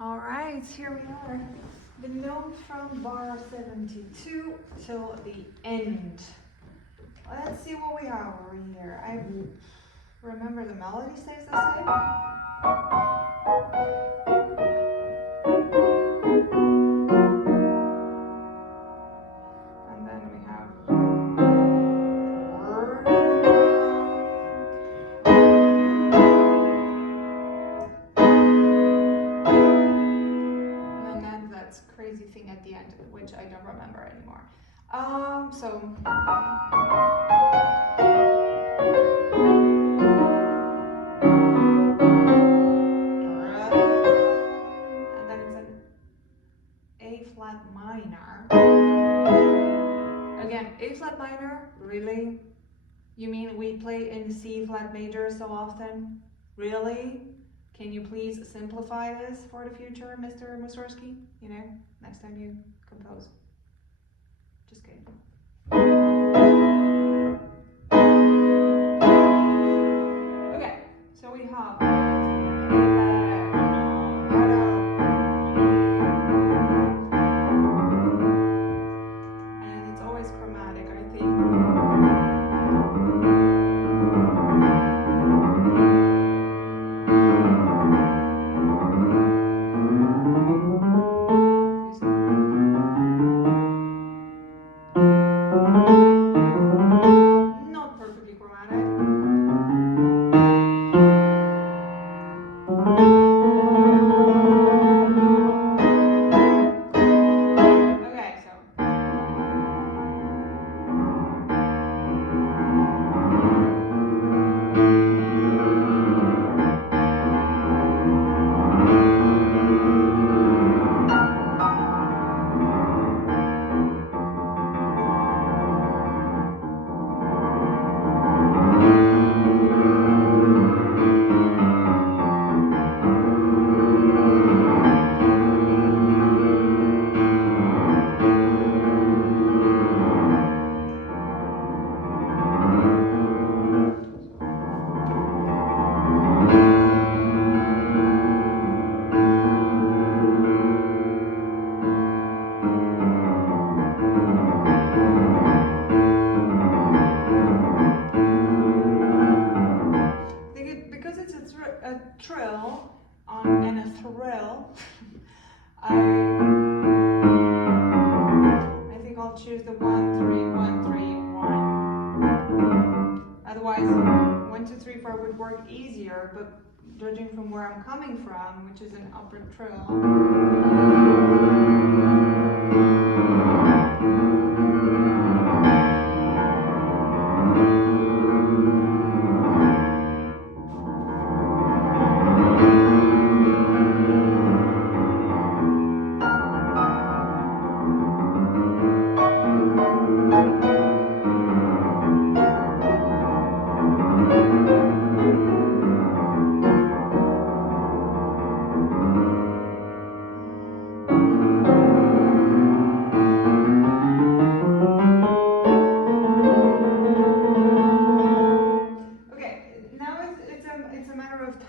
All right, here we are. The note from bar 72 till the end. Let's see what we have over here. I remember the melody stays the same. And then we have word and then that's crazy thing at the end, which I don't remember anymore. And then it's an A flat minor. Again, A flat minor, really? You mean we play in C flat major so often? Really? Can you please simplify this for the future, Mr. Mussorgsky? You know, next time you compose. Just kidding. Okay, so we have and it's always chromatic, I think. Not perfectly chromatic. Okay, so. Because it's a trill and a thrill, I think I'll choose the 1 3 1 3 1. Otherwise, 1 2 3 4 would work easier, but judging from where I'm coming from, which is an upper trill.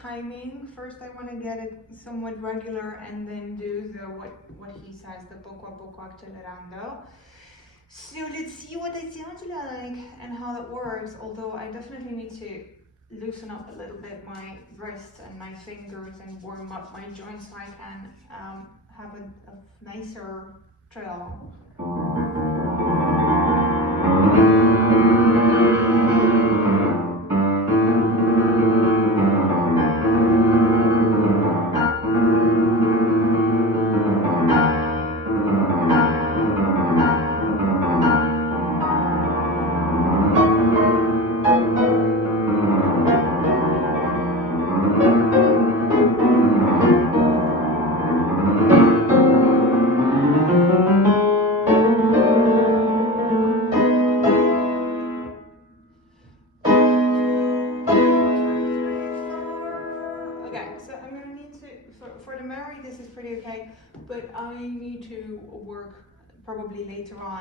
Timing. First I want to get it somewhat regular and then do the what he says, the poco a poco accelerando. So let's see what that sounds like and how that works, although I definitely need to loosen up a little bit my wrists and my fingers and warm up my joints so I can have a nicer trill. Okay, but I need to work probably later on.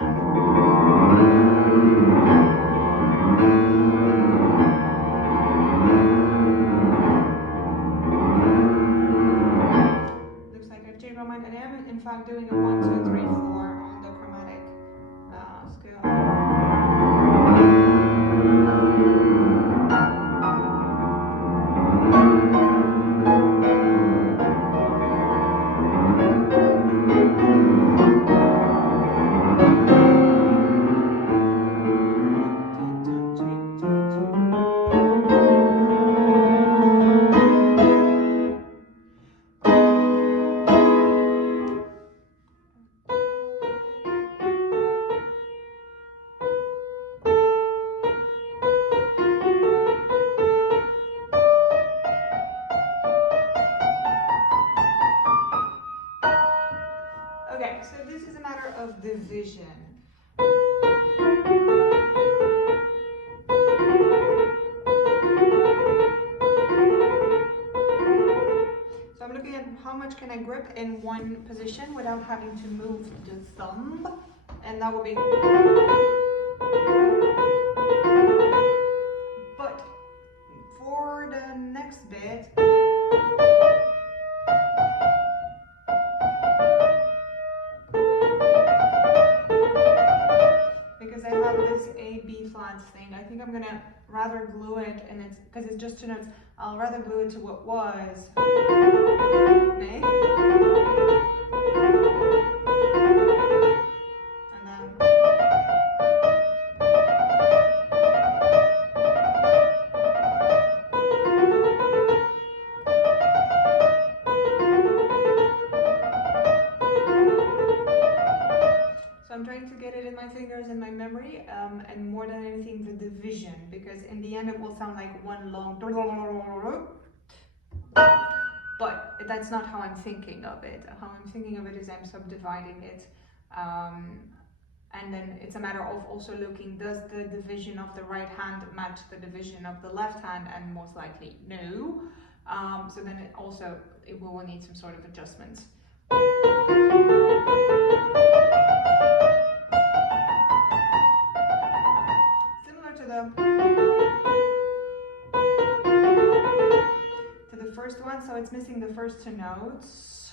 Looks like am in fact doing a 1, 2, 3, 4 on the chromatic scale. Okay, so this is a matter of division. So I'm looking at how much can I grip in one position without having to move the thumb, and that will be. But for the next bit, because I have this A, B flats thing, I think I'm gonna rather glue it, and it's because it's just 2 notes, I'll rather glue it to what was A, and then so I'm trying to get it in my fingers and my memory, and more than anything the division, because in the end it will sound like one long, but that's not how I'm thinking of it. How I'm thinking of it is I'm subdividing it, and then it's a matter of also looking, does the division of the right hand match the division of the left hand, and most likely no. So then it will need some sort of adjustments. Similar to the first one, so it's missing the first 2 notes.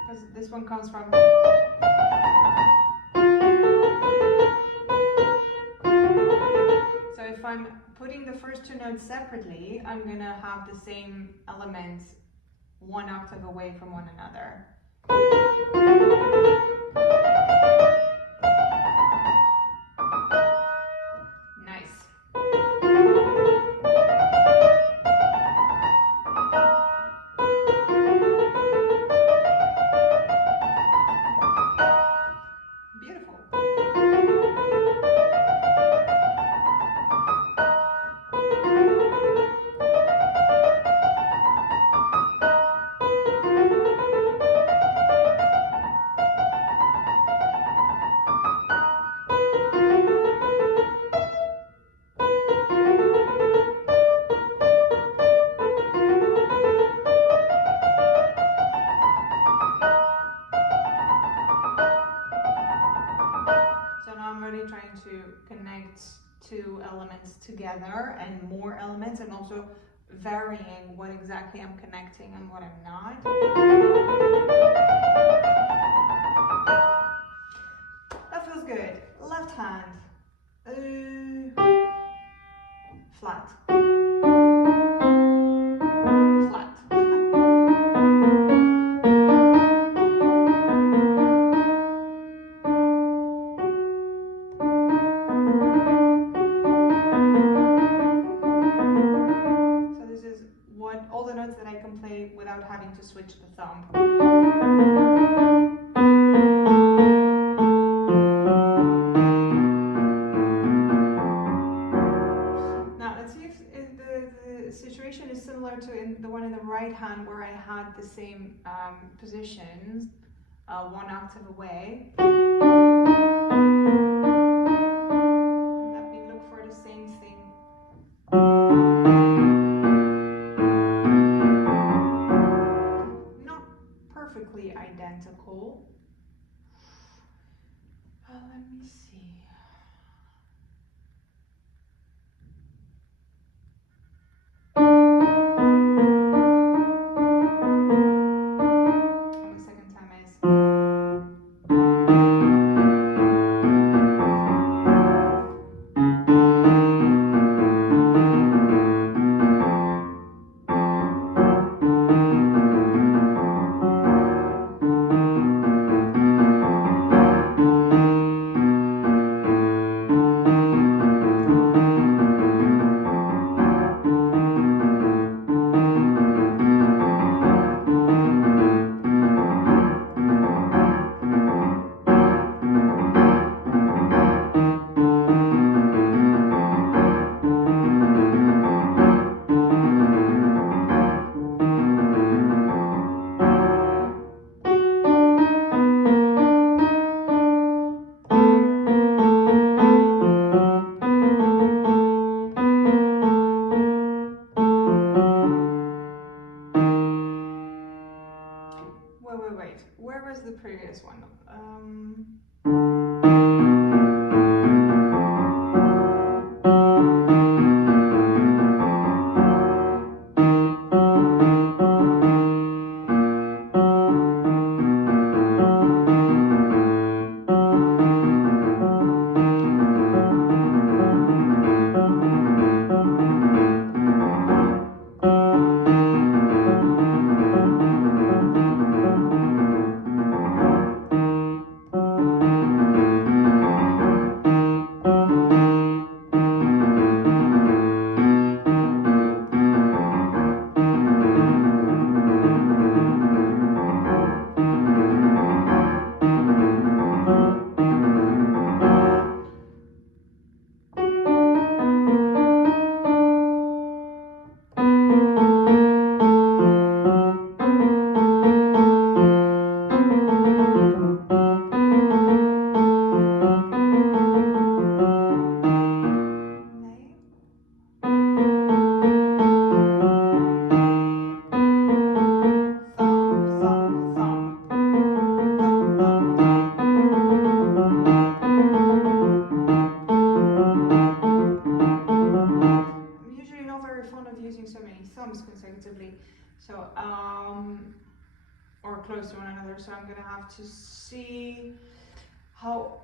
Because this one comes from. So if I'm putting the first 2 notes separately, I'm gonna have the same elements 1 octave away from one another. Nice. Beautiful. To connect 2 elements together and more elements, and also varying what exactly I'm connecting and what I'm not. That feels good. Left hand. Flat. Flat. All the notes that I can play without having to switch the thumb. Now let's see if the situation is similar to the one in the right hand, where I had the same positions, 1 octave away. Let me look for the same thing. Perfectly identical. Let me see. previous one? Consecutively, so or close to one another, so I'm gonna have to see how.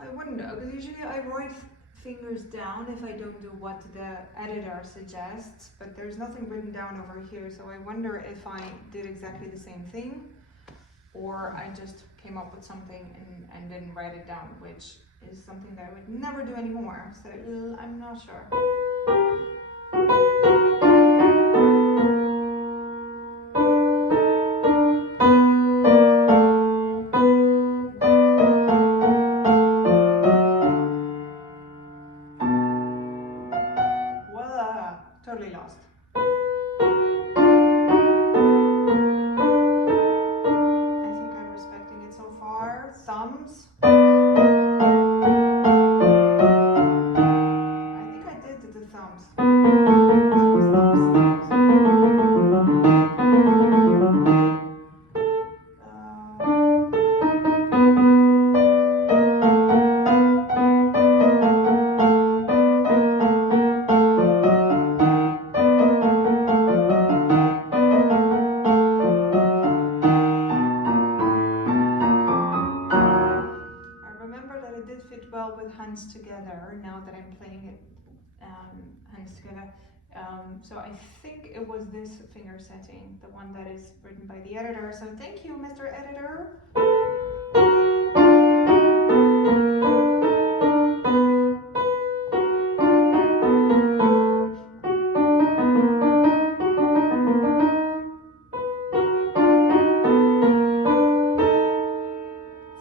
I wouldn't know, because usually I write fingers down if I don't do what the editor suggests, but there's nothing written down over here, so I wonder if I did exactly the same thing or I just came up with something and didn't write it down, which is something that I would never do anymore, so I'm not sure. Totally lost. I think I'm respecting it so far. Thumbs. I think I did the thumbs. Hands together, now that I'm playing it hands together. So I think it was this finger setting, the one that is written by the editor. So thank you, Mr. Editor.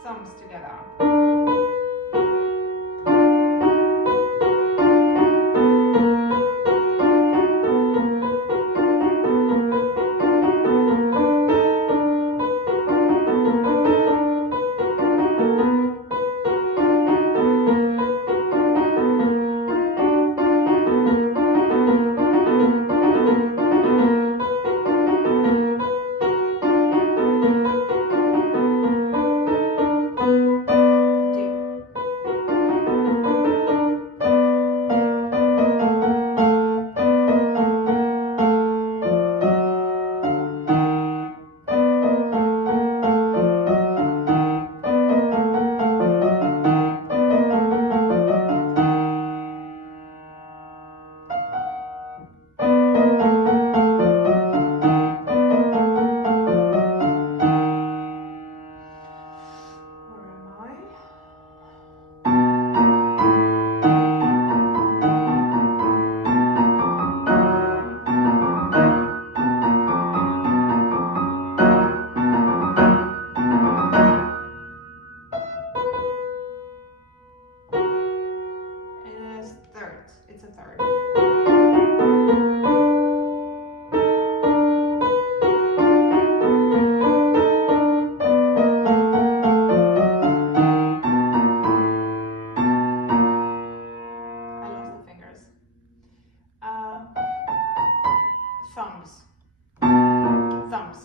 Thumbs together. It's a third. I lost the fingers. Thumbs. Thumbs.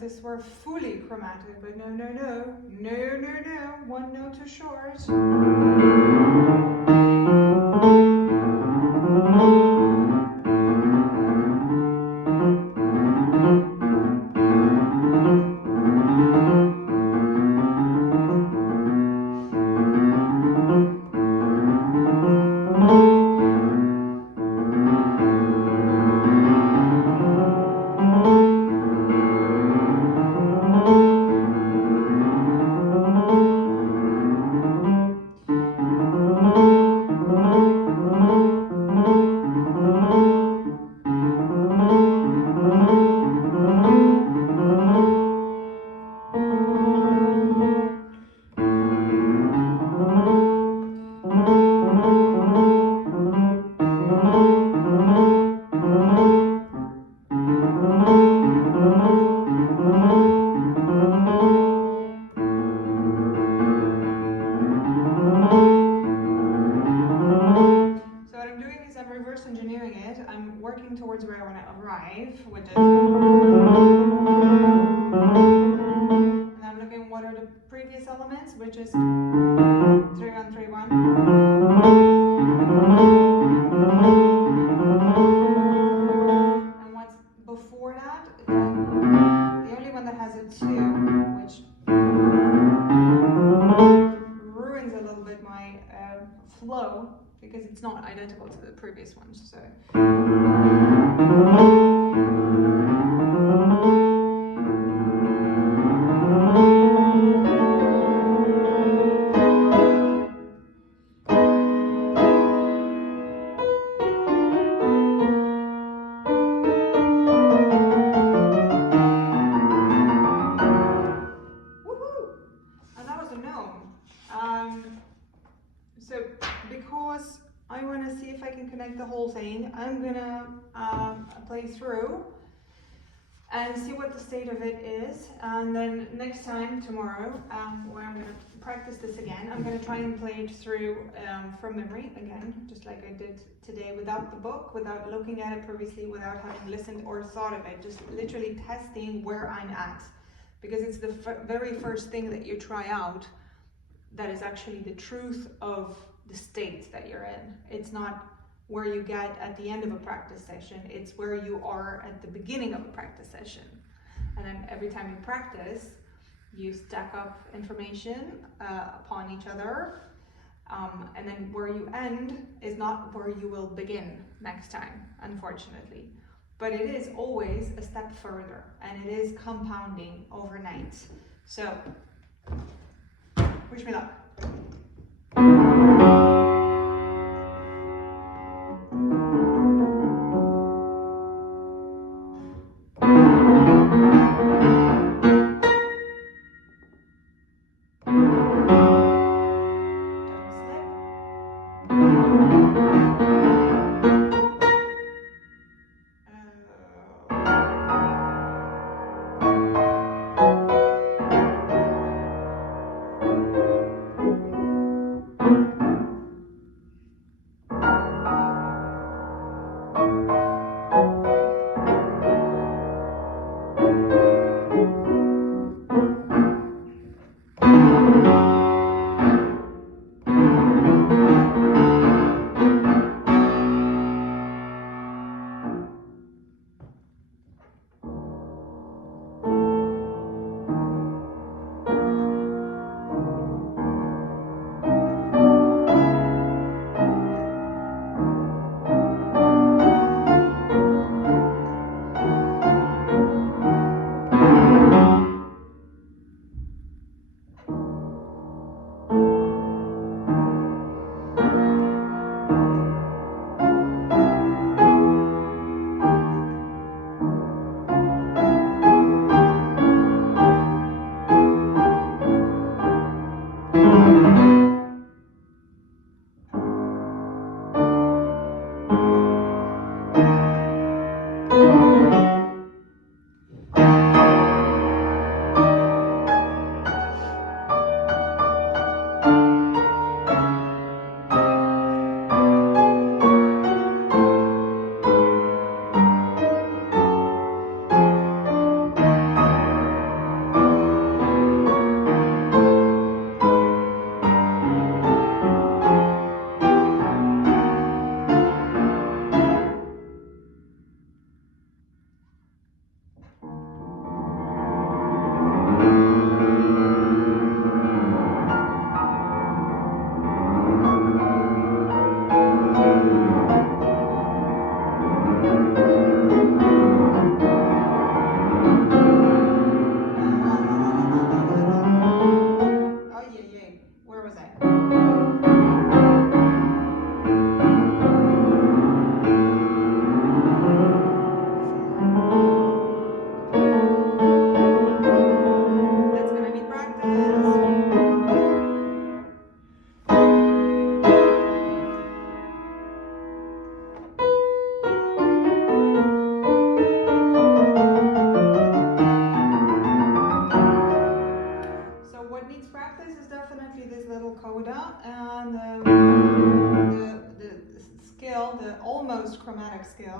This were fully chromatic, but no, one note too short. Towards where I want to arrive, which is, and I'm looking what are the previous elements, which is 3-1-3-1, and what's before that, the only one that has a 2, which ruins a little bit my flow because it's not identical to the previous ones. So. The whole thing, I'm gonna play through and see what the state of it is, and then next time, tomorrow, where I'm gonna practice this again, I'm gonna try and play it through from memory again, just like I did today, without the book, without looking at it previously, without having listened or thought of it, just literally testing where I'm at, because it's the very first thing that you try out that is actually the truth of the state that you're in. It's not where you get at the end of a practice session, it's where you are at the beginning of a practice session. And then every time you practice, you stack up information upon each other, and then where you end is not where you will begin next time, unfortunately. But it is always a step further, and it is compounding overnight. So, wish me luck. needs practice is definitely this little coda and the scale, the almost chromatic scale.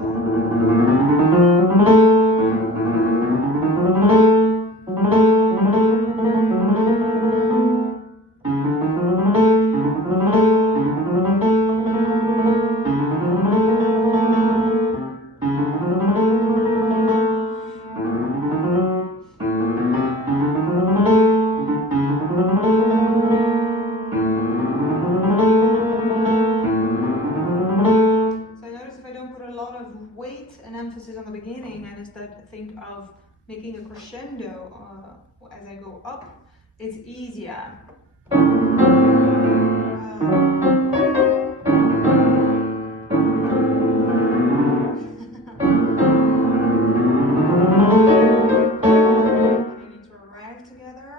On the beginning, and instead think of making a crescendo as I go up, it's easier. They need to arrive together.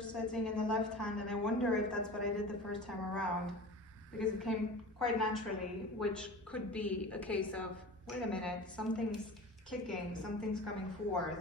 Setting in the left hand, and I wonder if that's what I did the first time around, because it came quite naturally, which could be a case of, wait a minute, something's clicking, something's coming forth.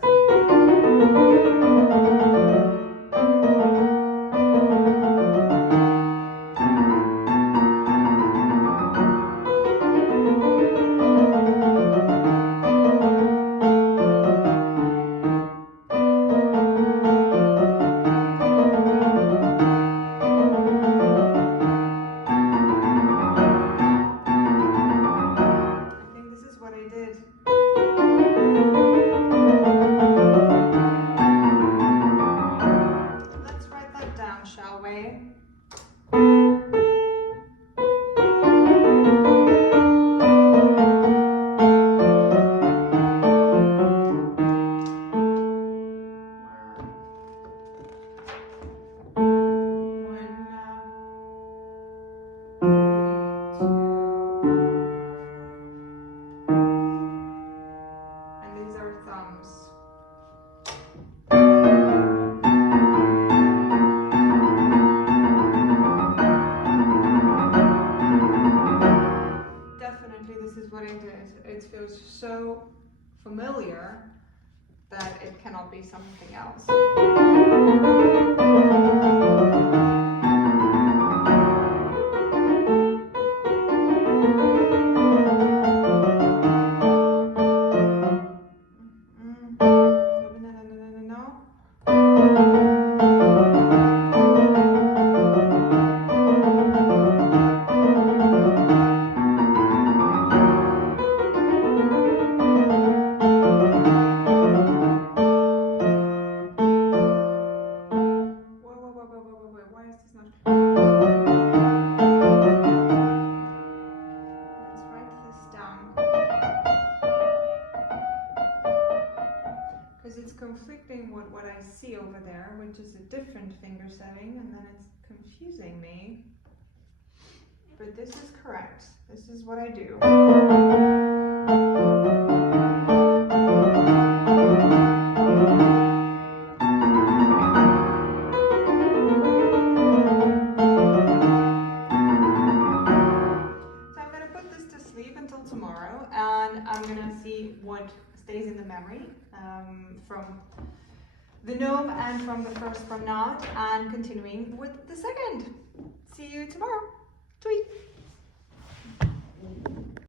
It feels so familiar that it cannot be something else. Conflicting with what I see over there, which is a different finger setting, and then it's confusing me. But this is correct. This is what I do. So I'm going to put this to sleep until tomorrow, and I'm going to see what stays in the memory from the gnome and from the first promenade, and continuing with the second. See you tomorrow. Tweet.